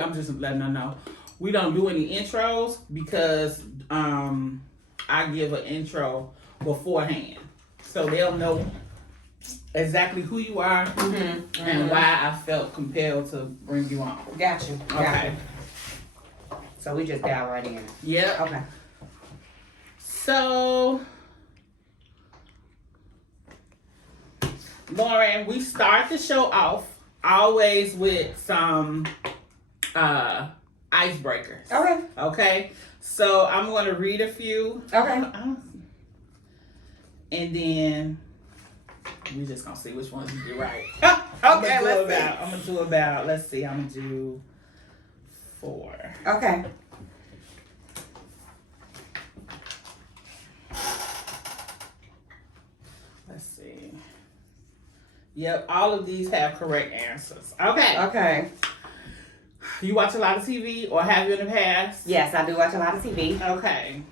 I'm just letting her know. We don't do any intros because I give an intro beforehand. So they'll know exactly who you are and why I felt compelled to bring you on. Got you. Okay. So we just dive right in. Yep. Okay. So, Lauren, we start the show off always with some icebreakers. Okay. Okay. So I'm going to read a few. Okay. And then we just gonna see which ones you get right. Okay, I'm gonna do about. Let's see. I'm gonna do 4. Okay. Let's see. Yep, all of these have correct answers. Okay. Okay. You watch a lot of TV, or have you in the past? Yes, I do watch a lot of TV. Okay.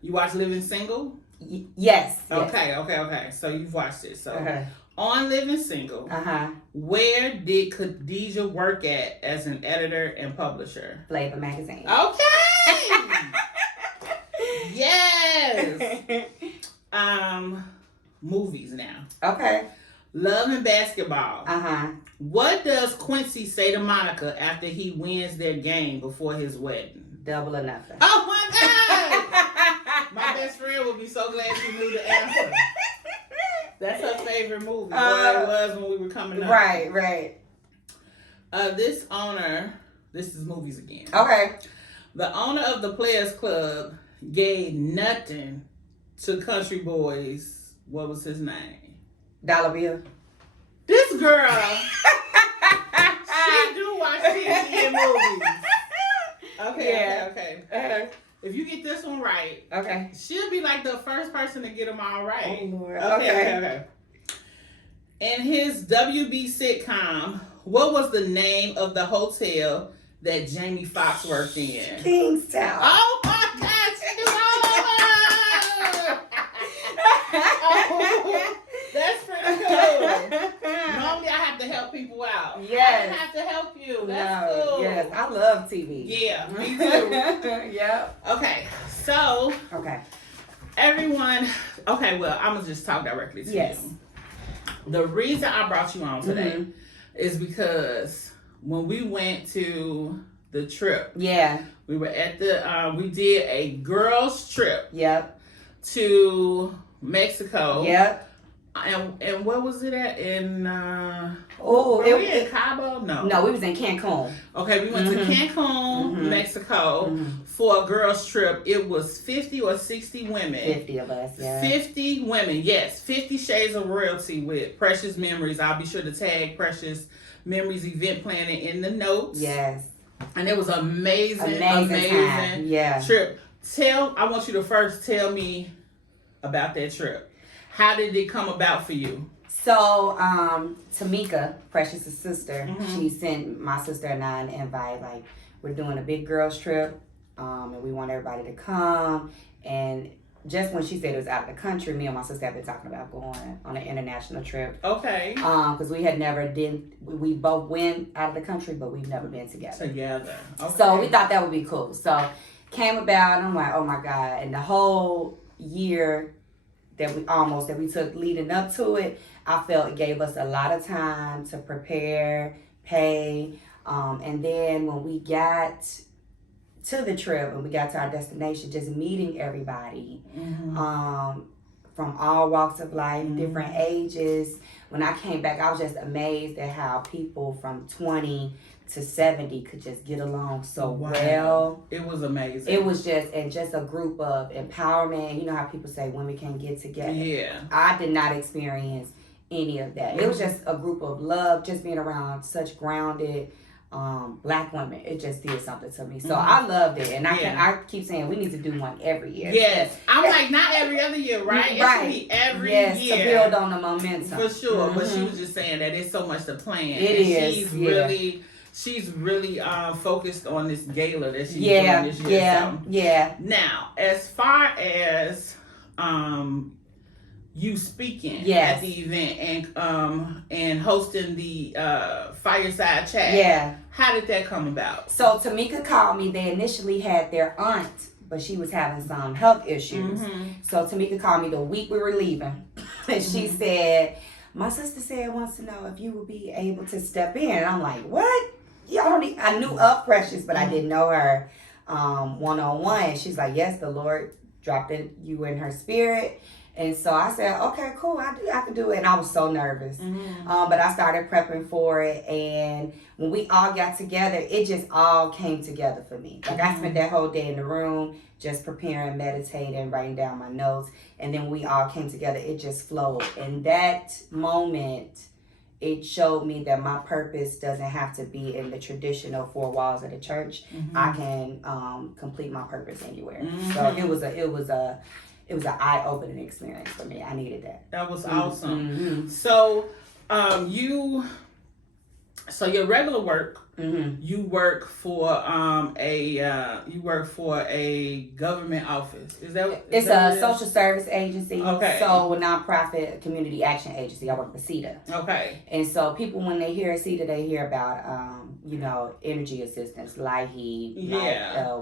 You watch Living Single? Yes. Okay. So you've watched it. So Uh-huh. on Living Single, Uh-huh. where did Khadijah work at as an editor and publisher? Flavor Magazine. Okay. Yes. Movies now. Okay. Love and Basketball. Uh-huh. What does Quincy say to Monica after he wins their game before his wedding? Double or nothing. Oh my God! My best friend would be so glad she knew the answer. That's her favorite movie. Well, it was when we were coming up. Right. This is movies again. Okay. The owner of the Players Club gave nothing to Country Boys. What was his name? Dollar Bill. This girl, she do watch TV and movies. Okay. If you get this one right, Okay. she'll be like the first person to get them all right. Oh, Lord. Okay. In his WB sitcom, what was the name of the hotel that Jamie Foxx worked in? Kingstown. Oh my God, she knew all of them. That's pretty cool. Normally, I have to help people out. Yes. I didn't have to help you. That's cool. Yes, I love TV. Yeah, me too. Yep. Okay, so Okay. everyone. Okay, well, I'm gonna just talk directly to Yes. you. The reason I brought you on today is because when we went to the trip, Yeah. we were at the. We did a girls' trip Yep. to Mexico. Yep. And where was it at? In Oh, were we in Cabo? No, we was in Cancun. Okay, we went to Cancun, Mexico for a girls trip. It was 50 or 60 women. 50 of us, yeah. 50 women, yes. 50 Shades of Royalty with Precious Memories. I'll be sure to tag Precious Memories event planning in the notes. Yes. And it was amazing time. Yeah. trip. I want you to first tell me about that trip. How did it come about for you? So, Tamika, Precious' sister, she sent my sister and I an invite, like, we're doing a big girls trip, and we want everybody to come. And just when she said it was out of the country, me and my sister have been talking about going on an international trip. Okay. Because we had never we both went out of the country, but we've never been together. Okay. So we thought that would be cool. So came about, and I'm like, oh my God. And the whole year that we took leading up to it, I felt it gave us a lot of time to prepare, pay. And then when we got to the trip and we got to our destination, just meeting everybody from all walks of life, different ages. When I came back, I was just amazed at how people from 20 to 70 could just get along so well. It was amazing. It was just a group of empowerment. You know how people say women can get together. Yeah. I did not experience any of that. It was just a group of love, just being around such grounded Black women. It just did something to me. So I loved it. And I keep saying we need to do one every year. Yes. I'm like, not every other year, right? Right. It should be every year. to build on the momentum. For sure. But she was just saying that it's so much to plan. It is. She's really focused on this gala that she's doing this year. Yeah. Now, as far as you speaking Yes. at the event and hosting the fireside chat. Yeah. How did that come about? So Tamika called me. They initially had their aunt, but she was having some health issues. So Tamika called me the week we were leaving, and she said, "My sister said wants to know if you would be able to step in." And I'm like, "What? I knew of Precious, but I didn't know her one-on-one." She's like, "Yes, the Lord dropped you in her spirit." And so I said, "Okay, cool, I can do it." And I was so nervous. But I started prepping for it. And when we all got together, it just all came together for me. Like I spent that whole day in the room just preparing, meditating, writing down my notes. And then we all came together. It just flowed. And that moment, it showed me that my purpose doesn't have to be in the traditional four walls of the church. I can complete my purpose anywhere. So it was an eye-opening experience for me. I needed that. That was awesome. So your regular work, you work for a government office. It's a social service agency. Okay. So a nonprofit community action agency. I work for CETA. Okay. And so people, when they hear CETA, they hear about energy assistance, light, heat,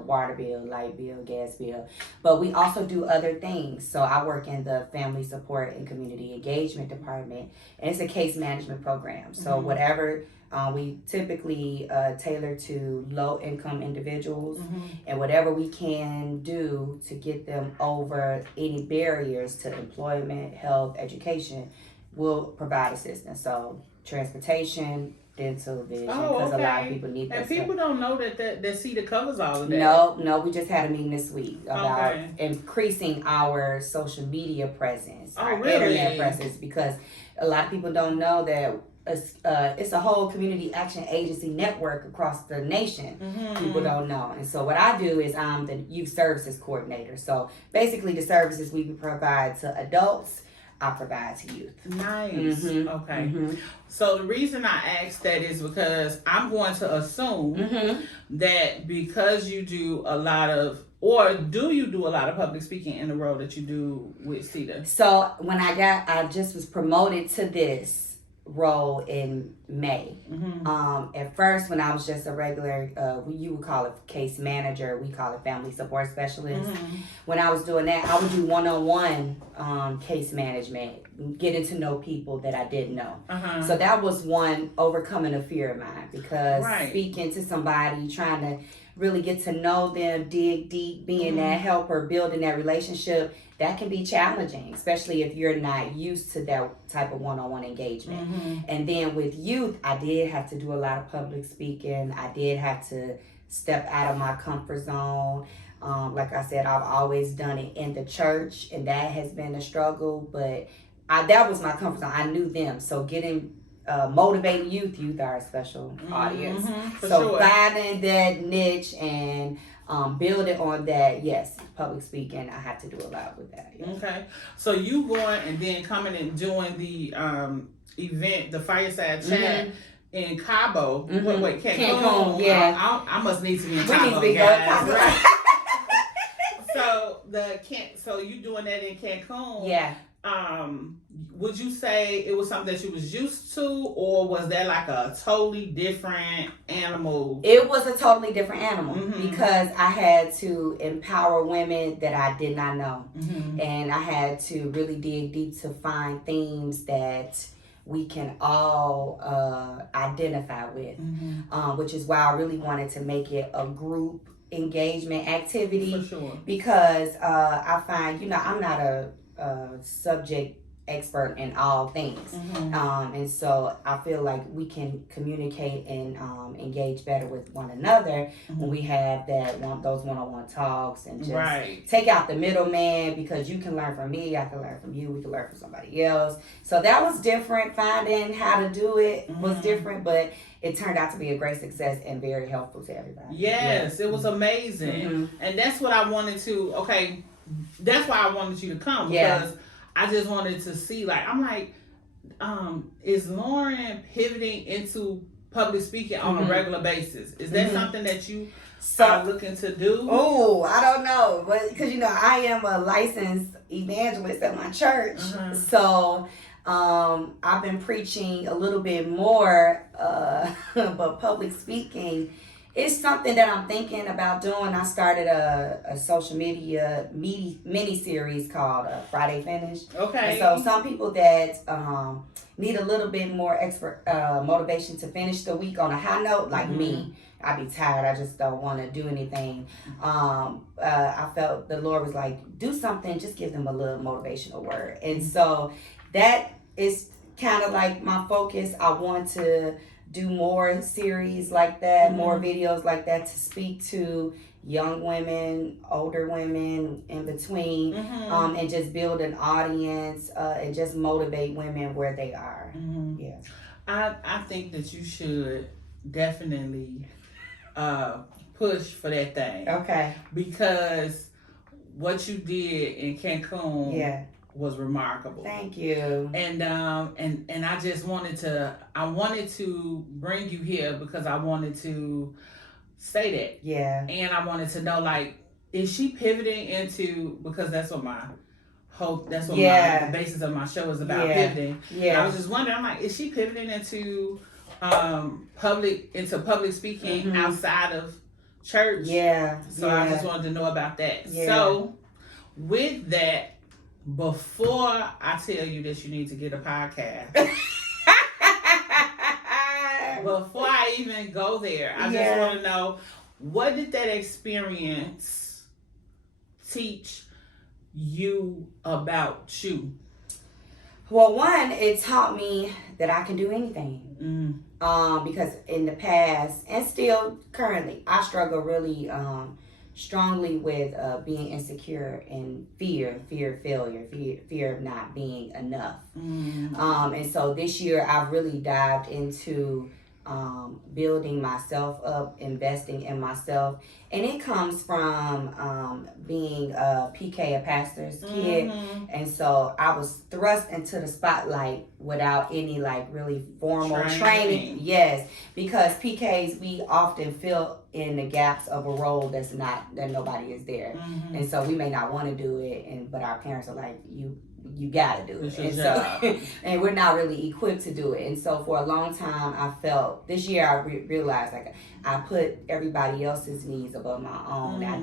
water bill, light bill, gas bill. But we also do other things. So I work in the family support and community engagement department, and it's a case management program. So whatever we typically tailor to low-income individuals, and whatever we can do to get them over any barriers to employment, health, education, we'll provide assistance. So transportation, dental, vision, because a lot of people need that. And people don't know that CETA covers all of that. No, we just had a meeting this week about increasing our social media presence, our internet presence, because a lot of people don't know that it's a whole community action agency network across the nation. People don't know. And so what I do is I'm the youth services coordinator. So basically the services we provide to adults, I provide to youth. Nice. Okay. So the reason I asked that is because I'm going to assume that because you do a lot of, or do you do a lot of public speaking in the role that you do with CETA? So when I just was promoted to this role in May. At first, when I was just a regular, you would call it case manager, we call it family support specialist. When I was doing that, I would do one-on-one case management, getting to know people that I didn't know. So that was one overcoming a fear of mine, because speaking to somebody, trying to really get to know them, dig deep, being that helper, building that relationship, that can be challenging, especially if you're not used to that type of one-on-one engagement. And then with youth, I did have to do a lot of public speaking. I did have to step out of my comfort zone. Like I said, I've always done it in the church, and that has been a struggle, but that was my comfort zone. I knew them. So getting motivating youth are a special audience. Finding that niche and building on that, yes, public speaking, I have to do a lot with that. Yes. Okay. So you going and then coming and doing the event, the fireside chat in Cabo. Wait, Cancun. Yeah. I must need to be in we Cabo, need to guys. So you doing that in Cancun? Yeah. Would you say it was something that you was used to, or was that like a totally different animal? It was a totally different animal because I had to empower women that I did not know. And I had to really dig deep to find themes that we can all identify with, which is why I really wanted to make it a group engagement activity. For sure. Because I find, I'm not a subject expert in all things, and so I feel like we can communicate and engage better with one another when we have those one-on-one talks, and just take out the middleman, because you can learn from me, I can learn from you, we can learn from somebody else. So that was different. Finding how to do it was different, but it turned out to be a great success and very helpful to everybody. Yes, it was amazing. And that's what I wanted to, that's why I wanted you to come, because I just wanted to see, is Lauren pivoting into public speaking on a regular basis. Is that something that you are looking to do? Oh, I don't know, but because I am a licensed evangelist at my church, so I've been preaching a little bit more, but public speaking is something that I'm thinking about doing. I started a social media mini series called Friday Finish. Okay. And so some people that need a little bit more expert motivation to finish the week on a high note, like me. I be tired. I just don't want to do anything. I felt the Lord was like, do something. Just give them a little motivational word. And so that is kind of like my focus. I want to do more series like that, more videos like that to speak to young women, older women, in between, and just build an audience and just motivate women where they are. Yeah. I think that you should definitely push for that thing. Okay. Because what you did in Cancun was remarkable. Thank you. And I just wanted to bring you here because I wanted to say that. Yeah. And I wanted to know, like, is she pivoting into, because that's what my the basis of my show is about, pivoting. Yeah. I was just wondering, I'm like, is she pivoting into public speaking outside of church? Yeah. So I just wanted to know about that. Yeah. So with that, before I tell you that you need to get a podcast, before I even go there, I just want to know, what did that experience teach you about you? Well, one, it taught me that I can do anything. Because in the past, and still currently, I struggle really strongly with being insecure and fear of failure, fear of not being enough. And so this year I've really dived into building myself up, investing in myself. And it comes from being a PK, a pastor's kid. And so I was thrust into the spotlight without any like really formal training. Yes, because PKs, we often fill in the gaps of a role that nobody is there. And so we may not want to do it, but our parents are like, you gotta do it. And so, and we're not really equipped to do it. And so for a long time, I felt, this year I realized like I put everybody else's needs above my own. I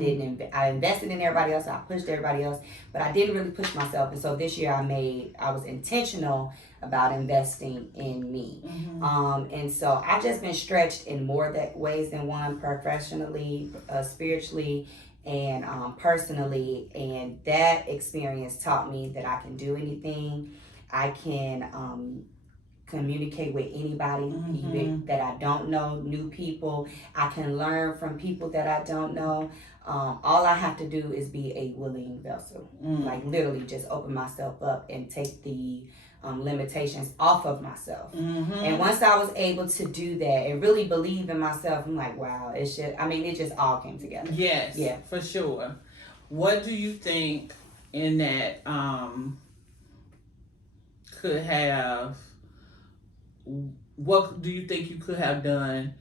invested in everybody else. I pushed everybody else, but I didn't really push myself. And so this year I was intentional about investing in me. And so I've just been stretched in more ways than one, professionally, spiritually, and personally, and that experience taught me that I can do anything. I can communicate with anybody, even that I don't know, new people. I can learn from people that I don't know. All I have to do is be a willing vessel, like literally just open myself up and take the limitations off of myself. And once I was able to do that and really believe in myself, I'm like, wow, it just all came together. Yes, yeah, for sure. What do you think in that what do you think you could have done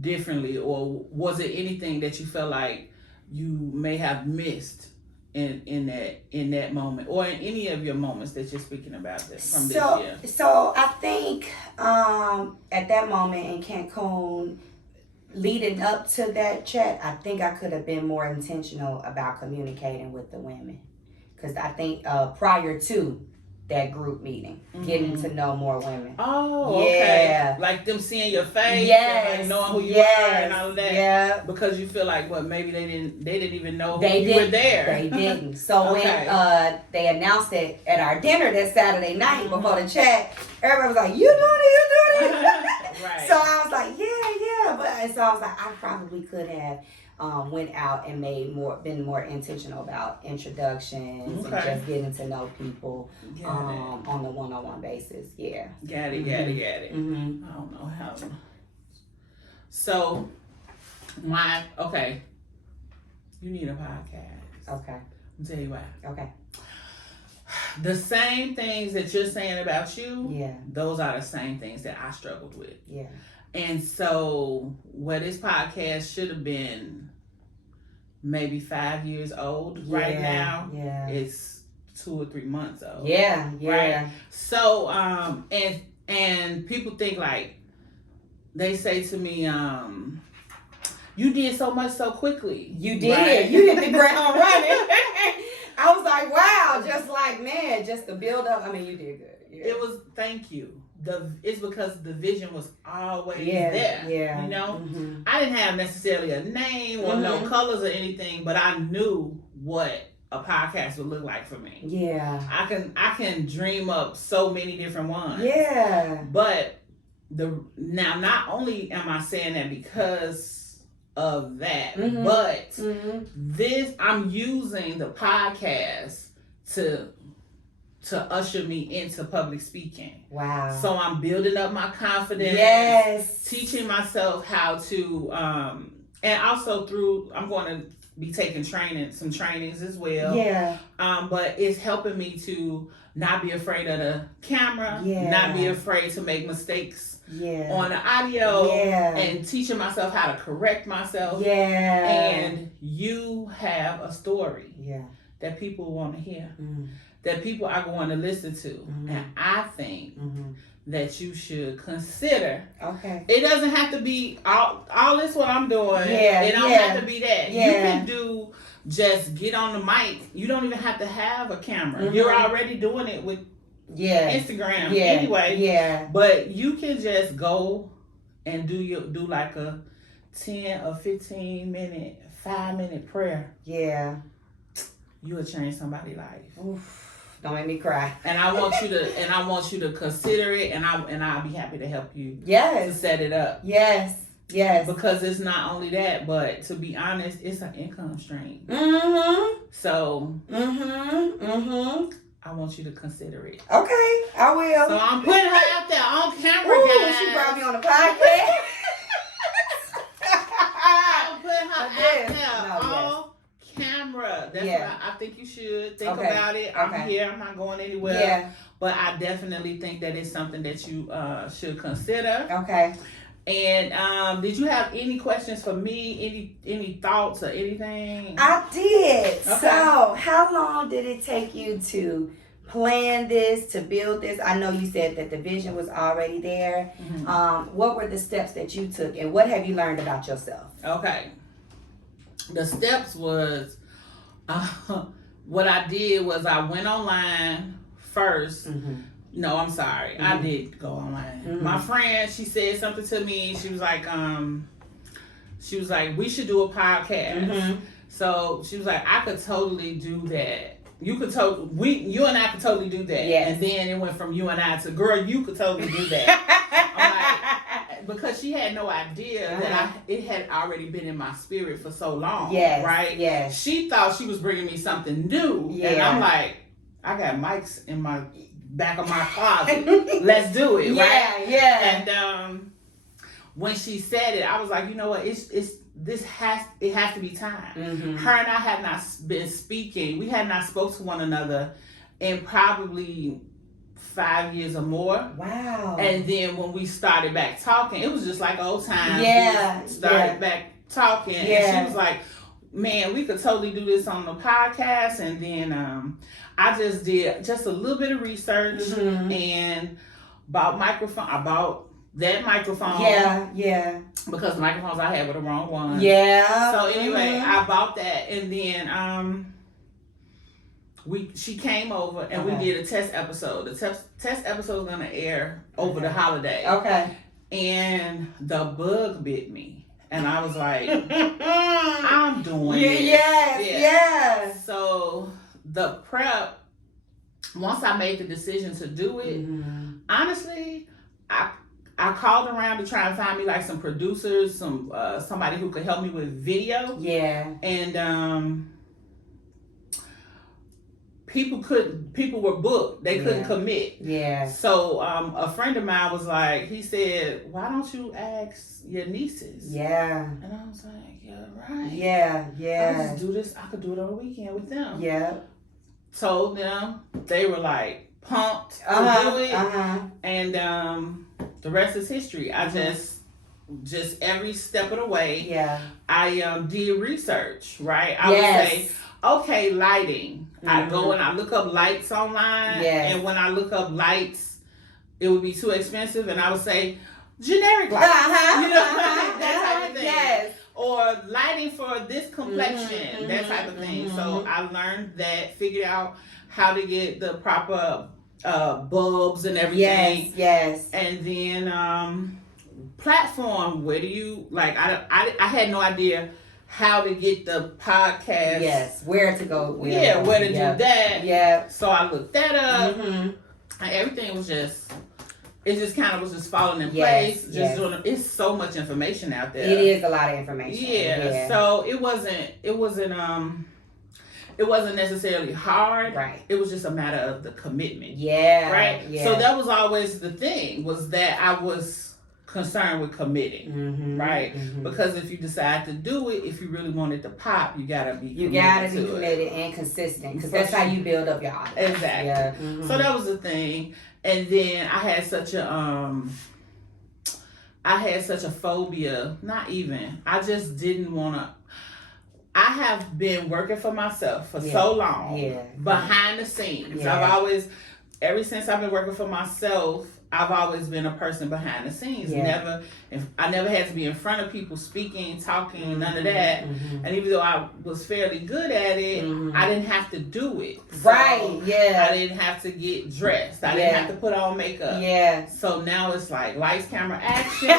differently, or was it anything that you felt like you may have missed in that moment, or in any of your moments that you're speaking about from this year? So I think at that moment in Cancun, leading up to that chat, I think I could have been more intentional about communicating with the women, because I think prior to that group meeting, getting to know more women. Oh, okay. Like them seeing your face, and like knowing who you are and all of that. Yeah. Because you feel like, maybe they didn't even know you were there. They didn't. So when they announced it at our dinner that Saturday night before the chat, everybody was like, you doing it. Right. So I was like, yeah. So I was like, I probably could have went out and been more intentional about introductions and just getting to know people on the one-on-one basis. Yeah. Got it. I don't know how. So, you need a podcast. Okay. I'll tell you why. Okay. The same things that you're saying about you, those are the same things that I struggled with. Yeah. And so, where this podcast should have been maybe 5 years old right now, it's 2 or 3 months old. Yeah, yeah. Right? So, and people think like, they say to me, you did so much so quickly. You did. Right? You hit the ground running. I was like, wow, just like, man, just the build up. I mean, you did good. Yeah. It was, thank you. It's because the vision was always Yeah, there. yeah. You know? Mm-hmm. I didn't have necessarily a name or no colors or anything, but I knew what a podcast would look like for me. Yeah. I can dream up so many different ones. Yeah. But now not only am I saying that because of that, but I'm using the podcast to usher me into public speaking. Wow. So I'm building up my confidence. Yes. Teaching myself how to, and also I'm going to be taking some trainings as well. Yeah. But it's helping me to not be afraid of the camera, not be afraid to make mistakes on the audio, and teaching myself how to correct myself. Yeah. And you have a story that people want to hear. That people are going to listen to. And I think that you should consider. Okay. It doesn't have to be all this what I'm doing. Yeah. It don't have to be that. Yeah. You can do just get on the mic. You don't even have to have a camera. You're already doing it with Instagram anyway. Yeah. But you can just go and do like a 10 or 15 minute, 5-minute prayer. Yeah. You will change somebody's life. Oof. Don't make me cry. And I want you to consider it, and I'll be happy to help you. Yes. To set it up. Yes. Yes. Because it's not only that, but to be honest, it's an income stream. So. I want you to consider it. Okay, I will. So I'm putting her out there on camera, guys. She brought me on the podcast. I'm putting her out there on camera. That's what I think you should think about it. I'm here. I'm not going anywhere. Yeah. But I definitely think that it's something that you should consider. Okay. And did you have any questions for me? Any thoughts or anything? I did. Okay. So, how long did it take you to plan this, to build this? I know you said that the vision was already there. What were the steps that you took, and what have you learned about yourself? Okay. The steps was, what I did was I went online first. No, I'm sorry. I did go online. My friend, she said something to me. She was like, we should do a podcast. So she was like, I could totally do that. You and I could totally do that. Yes. And then it went from you and I to, girl, you could totally do that. I'm like, because she had no idea that it had already been in my spirit for so long. Yes. Right? Yes. She thought she was bringing me something new. Yeah. And I'm like, I got mics in my back of my closet. Let's do it, right? Yeah. And when she said it, I was like, you know what? It has to be time. Her and I had not been speaking. We had not spoke to one another in probably 5 years or more. Wow. And then when we started back talking, it was just like old times. Yeah. We started back talking, and she was like, man, we could totally do this on the podcast. And then I just did just a little bit of research and bought that microphone. Yeah. Because the microphones I had were the wrong ones. Yeah. So anyway, I bought that, and then she came over and we did a test episode. The test episode is gonna air over the holiday. Okay. And the bug bit me, and I was like, I'm doing it. Yes. So the prep, once I made the decision to do it, honestly, I called around to try and find me like some producers, somebody who could help me with video. Yeah. And people were booked. They couldn't commit. Yeah. So a friend of mine was like, he said, why don't you ask your nieces? Yeah. And I was like, yeah, right. Yeah. I just do this. I could do it on the weekend with them. Yeah. Told them. They were like pumped to do it. And the rest is history. I just just every step of the way. Yeah. I did research, right? I Yes. would say, okay, lighting. I go and I look up lights online, Yes. and when I look up lights, it would be too expensive, and I would say generic lights, you know, that type of thing. Yes. Or lighting for this complexion, that type of thing. So I learned that, figured out how to get the proper bulbs and everything. Yes. And then platform. Where do you like? I had no idea how to get the podcast. Yes. Where to go? Where to do that. Yeah. So I looked that up. And everything was just. It just kind of was just falling in place. Doing. It's so much information out there. It is a lot of information. Yeah. So it wasn't necessarily hard. Right. It was just a matter of the commitment. Yeah. Right. Yeah. So that was always the thing, was that I was concerned with committing. Right. Because if you decide to do it, if you really want it to pop, you gotta be. You gotta be committed and consistent, because that's how you build up your audience. Exactly. Yeah. So that was the thing, and then I had such a phobia. Not even. I just didn't want to. I have been working for myself for so long, behind the scenes. Yeah. I've always, ever since I've been working for myself, I've always been a person behind the scenes. Yeah. I never had to be in front of people speaking, talking, none of that. And even though I was fairly good at it, I didn't have to do it. So Right. Yeah. I didn't have to get dressed. I didn't have to put on makeup. Yeah. So now it's like lights, camera, action.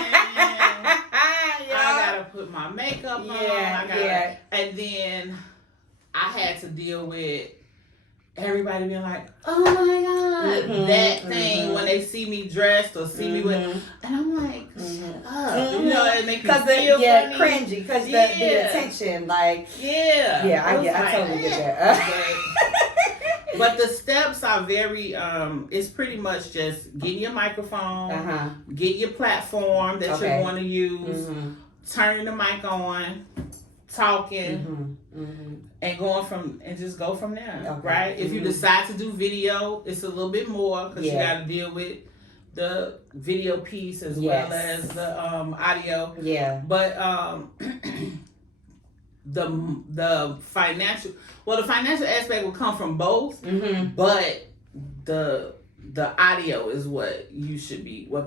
I gotta put my makeup on. And then I had to deal with everybody being like, "Oh my God," that thing when they see me dressed or see me with, and I'm like, "Shut up," you know, it makes me feel funny. Cringy, because the attention, like, I totally get that. But the steps are very, it's pretty much just getting your microphone, get your platform that you're going to use, turning the mic on, talking, and just go from there, right? If you decide to do video, it's a little bit more, because you got to deal with the video piece as well as the audio. Yeah. But the financial aspect will come from both, but the audio is what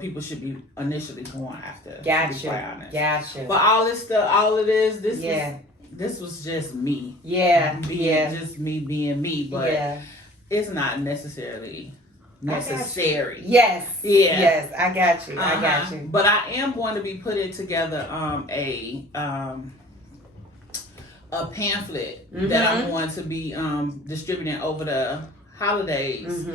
people should be initially going after. Gotcha. But all this stuff, all of this was just me. Just me being me, but it's not necessarily necessary. Yes, I got you. But I am going to be putting together a pamphlet that I'm going to be distributing over the holidays.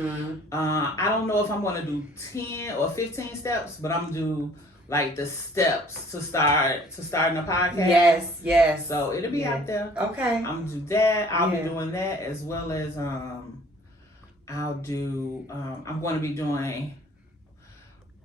I don't know if I'm going to do 10 or 15 steps, but I'm going to do like the steps to starting a podcast. Yes. So it'll be out there. Okay. I'm going to do that. I'll be doing that, as well as I'm going to be doing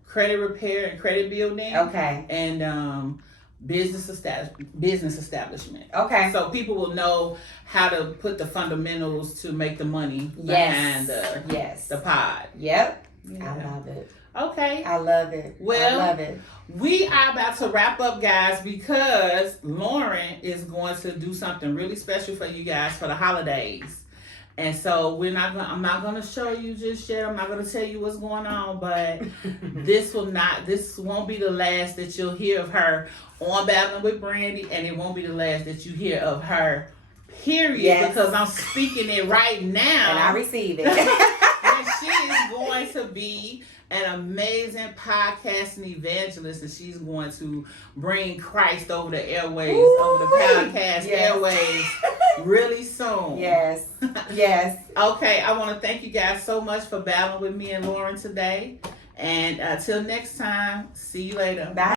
credit repair and credit building. Okay. And business establishment. Okay. So people will know how to put the fundamentals to make the money behind the pod. Yep. Yeah. I love it. Okay. I love it. Well, I love it. We are about to wrap up, guys, because Lauren is going to do something really special for you guys for the holidays. And so I'm not going to show you just yet. I'm not going to tell you what's going on, but this won't be the last that you'll hear of her on Battling with Brandy, and it won't be the last that you hear of her, period, because I'm speaking it right now. And I receive it. And she is going to be an amazing podcasting evangelist, and she's going to bring Christ over the airways, over the podcast airways really soon. Yes. Okay, I want to thank you guys so much for battling with me and Lauren today. And until next time, see you later. Bye.